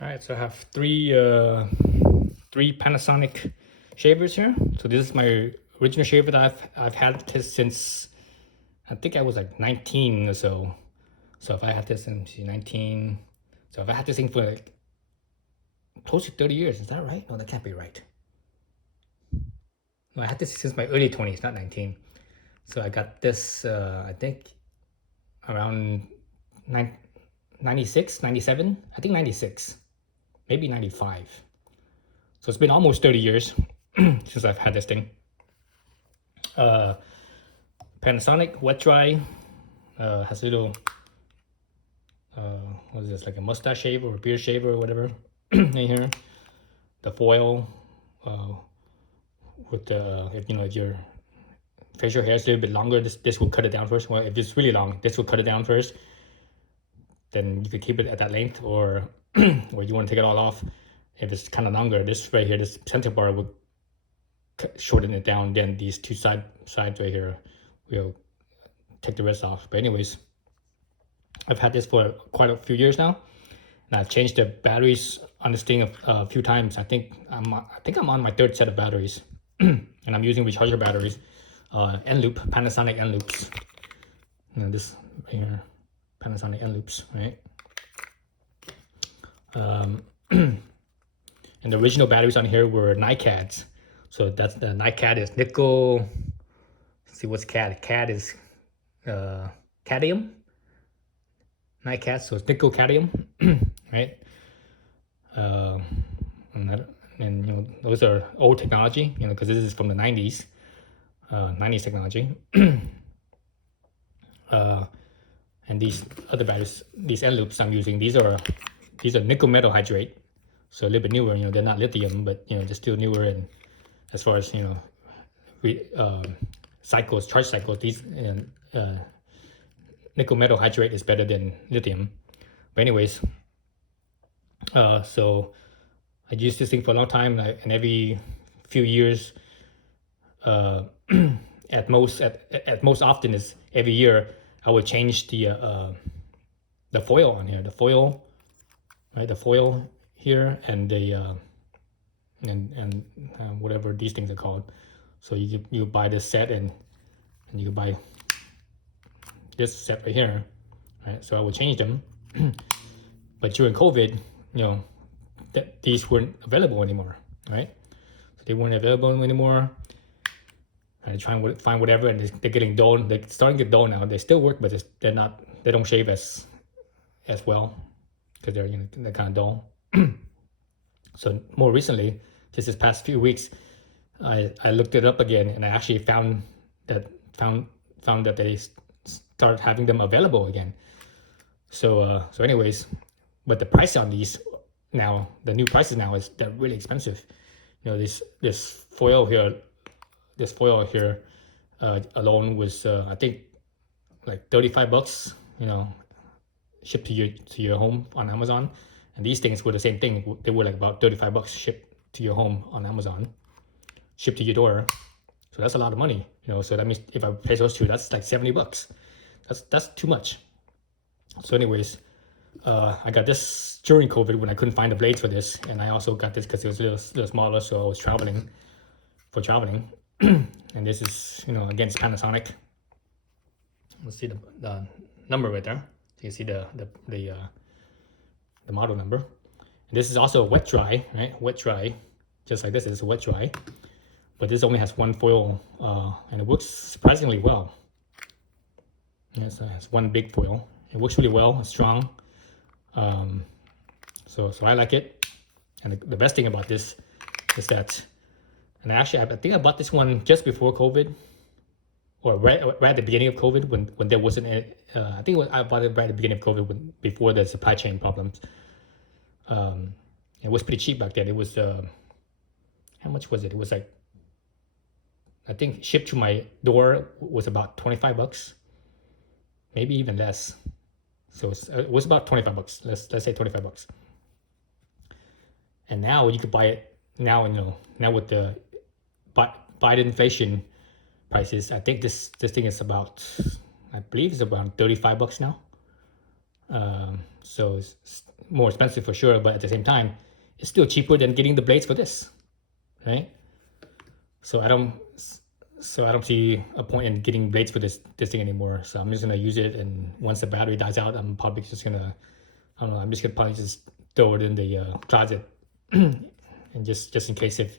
All right, so I have three Panasonic shavers here. So this is my original shaver that I've had this since I think I was like 19 or so. So if I had this in 19, so if I had this thing for like close to 30 years, is that right? No, that can't be right. No, I had this since my early 20s, not 19. So I got this I think around 96, 97. I think 96, maybe 95. So it's been almost 30 years since I've had this thing. Panasonic wet dry has a little what is this, like a mustache shaver or beard shaver or whatever in here. The foil with the if your facial hair is a little bit longer, this will cut it down first. Well, if it's really long, this will cut it down first. Then you can keep it at that length, or or you want to take it all off. If it's kind of longer, this right here, this center bar will shorten it down. Then these two sides right here will take the rest off. But anyways, I've had this for quite a few years now, and I've changed the batteries on this thing a few times. I think I'm on my third set of batteries, and I'm using recharger batteries, N-loop, Panasonic N-loops. This right here, Panasonic N-loops, right? And the original batteries on here were NiCads. So that's the NiCad is nickel. Let's see what's CAD. CAD is cadmium. NiCad, so it's nickel cadmium, right? And those are old technology, because this is from the 90s, 90s technology. And these other batteries, these N loops I'm using, these are nickel metal hydrate, so a little bit newer. They're not lithium, but they're still newer. And as far as cycles, charge cycles, these nickel metal hydrate is better than lithium. But anyways, so I used this thing for a long time, and every few years, at most often is every year, I would change the foil on here, the foil, right? The foil here, and the whatever these things are called. So you buy this set, and you can buy this set right here, right? So I would change them. But during COVID, these weren't available anymore, right? So they weren't available anymore. I try and find whatever, and they're getting dull. They're starting to get dull now. They still work, but they're not. They don't shave as well, because they're they're kind of dull. So more recently, just this past few weeks, I looked it up again, and I actually found that they start having them available again. So anyways, but the price on these now, the new prices now, is they're really expensive. This foil here alone was I think like $35, shipped to your home on Amazon. And these things were the same thing. They were like about $35 shipped to your home on Amazon, shipped to your door. So that's a lot of money, So that means if I pay those two, that's like $70. That's too much. So anyways, I got this during COVID when I couldn't find the blades for this, and I also got this because it was a little smaller, so I was traveling. And this is, against Panasonic. Let's see the number right there. So you see the model number. And this is also a wet dry, right? Wet dry, just like this is a wet dry. But this only has one foil, and it works surprisingly well. Yes, it has one big foil. It works really well. It's strong. So I like it. And the best thing about this is that, and actually, I think I bought this one just before COVID, or right at the beginning of COVID, when there wasn't any, I think I bought it right at the beginning of COVID, before the supply chain problems. It was pretty cheap back then. It was, how much was it? It was like, I think shipped to my door was about $25, maybe even less. So it was about $25. Let's say $25. And now you could buy it now, now with the Biden inflation prices, I think this thing is about, I believe it's around $35 now. So it's more expensive for sure, but at the same time, it's still cheaper than getting the blades for this, right? So I don't see a point in getting blades for this thing anymore. So I'm just gonna use it, and once the battery dies out, I'm probably just gonna, I don't know, I'm just gonna probably just throw it in the closet, and just in case if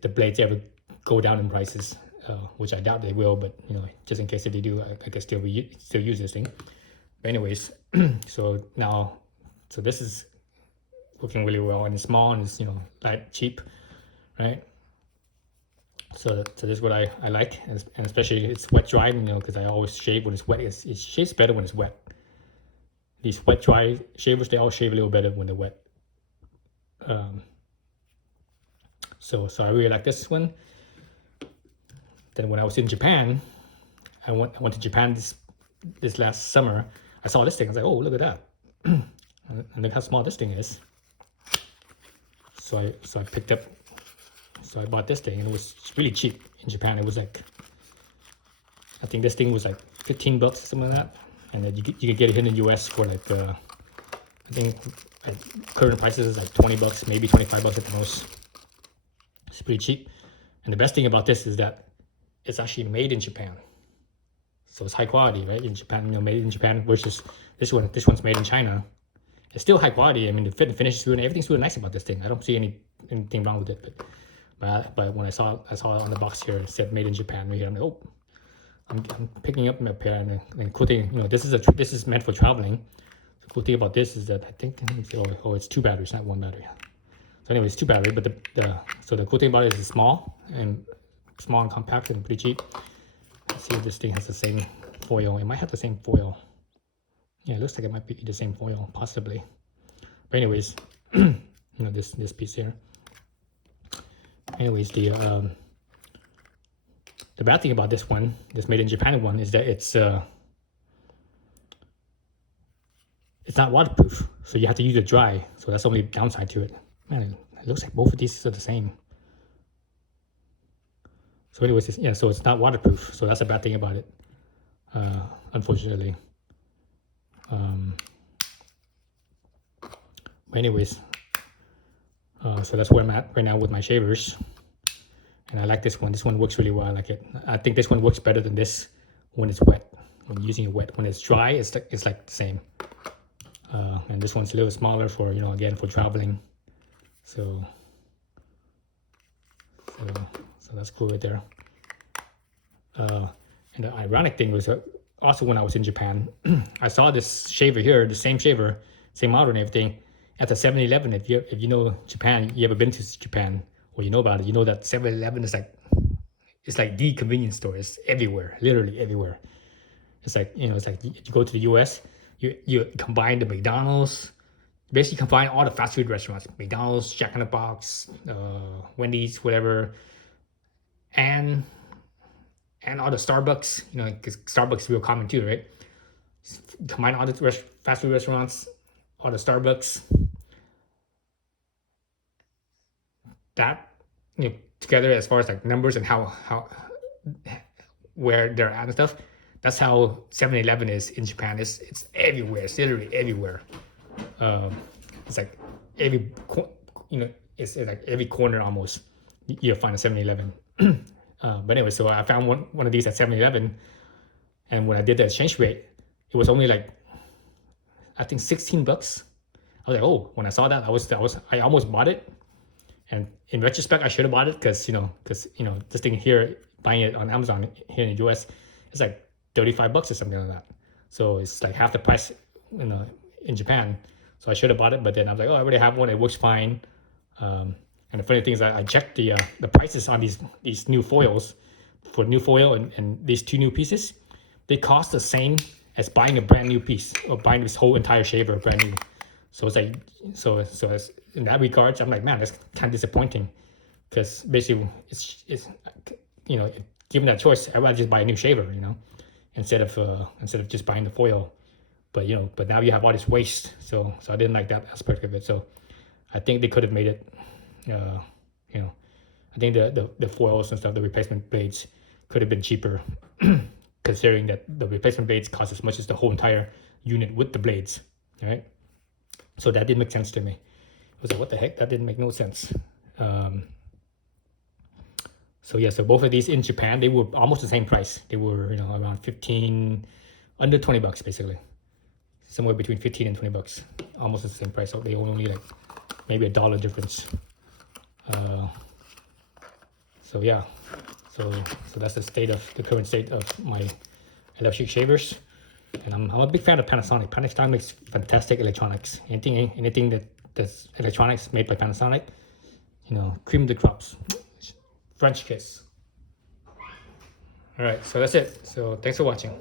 the blades ever go down in prices, which I doubt they will, but just in case if they do, I can still use this thing. But anyways, so now, so this is working really well, and it's small, and it's light, cheap, right? So this is what I like, and especially it's wet dry, because I always shave when it's wet. It shaves better when it's wet. These wet dry shavers, they all shave a little better when they're wet. So I really like this one. Then when I was in Japan, I went to Japan this last summer. I saw this thing. I was like, oh, look at that, and look how small this thing is. So I picked up. So I bought this thing, and it was really cheap in Japan. It was like, I think this thing was like $15 or something like that, and then you can get it here in the US for like I think at current prices is like $20, maybe $25 at the most. It's pretty cheap, and the best thing about this is that it's actually made in Japan, so it's high quality, right? In Japan, made in Japan, versus this one's made in China. It's still high quality. I mean, the fit and finish is good, and everything's really nice about this thing. I don't see anything wrong with it, but when I saw it on the box here, it said made in Japan. Right here, I'm like, oh, I'm picking up a pair, and cool thing, this is meant for traveling. The cool thing about this is that I think, it's 2 batteries, not 1 battery. So anyway, it's 2 battery, but the cool thing about it is it's small and compact and pretty cheap. Let's see if this thing has the same foil. It might have the same foil. Yeah, it looks like it might be the same foil, possibly. But anyways, this piece here. Anyways, the bad thing about this one, this made in Japan one, is that it's not waterproof, so you have to use it dry. So that's the only downside to it. Man, it looks like both of these are the same. So anyways, so it's not waterproof. So that's a bad thing about it, unfortunately. But anyways, so that's where I'm at right now with my shavers. And I like this one. This one works really well. I like it. I think this one works better than this when it's wet. When using it wet, when it's dry, it's like the same. And this one's a little smaller for again for traveling. So that's cool right there. And the ironic thing was also when I was in Japan, I saw this shaver here, the same shaver, same model and everything, at the 7-Eleven. If you know Japan, you ever been to Japan, or you know about it, you know that 7-Eleven is like the convenience store. It's everywhere, literally everywhere. It's like it's like you go to the US, you combine the McDonald's, basically combine all the fast food restaurants, McDonald's, Jack in the Box, Wendy's, whatever, and all the Starbucks, because Starbucks is real common too, right? Combine all the fast food restaurants, all the Starbucks, that together as far as like numbers and how where they're at and stuff. That's how 7-Eleven is in Japan. It's everywhere. It's literally everywhere. It's like it's like every corner almost you'll find a 7-Eleven. But anyway, so I found one of these at 7-Eleven, and when I did the exchange rate, it was only like, I think $16. I was like, oh, when I saw that, I almost bought it. And in retrospect, I should have bought it because this thing here, buying it on Amazon here in the US, it's like $35 or something like that. So it's like half the price in Japan. So I should have bought it, but then I was like, oh, I already have one. It works fine. And the funny thing is, I checked the prices on these new foils. For new foil and these 2 new pieces, they cost the same as buying a brand new piece, or buying this whole entire shaver brand new. So it's like, so as in that regards, I'm like, man, that's kind of disappointing, because basically it's given that choice, I'd rather just buy a new shaver, instead of just buying the foil. But but now you have all this waste, so I didn't like that aspect of it. So I think they could have made it, I think the foils and stuff, the replacement blades, could have been cheaper, considering that the replacement blades cost as much as the whole entire unit with the blades, right? So that didn't make sense to me. I was like, what the heck? That didn't make no sense. So yeah, so both of these in Japan, they were almost the same price. They were, around 15, under 20 bucks basically. Somewhere between 15 and 20 bucks. Almost the same price. So they only like maybe $1 difference. So yeah, so that's the current state of my electric shavers. And I'm a big fan of Panasonic. Panasonic makes fantastic electronics. Anything that's electronics made by Panasonic, cream of the crops. French kiss. All right, so that's it. So thanks for watching.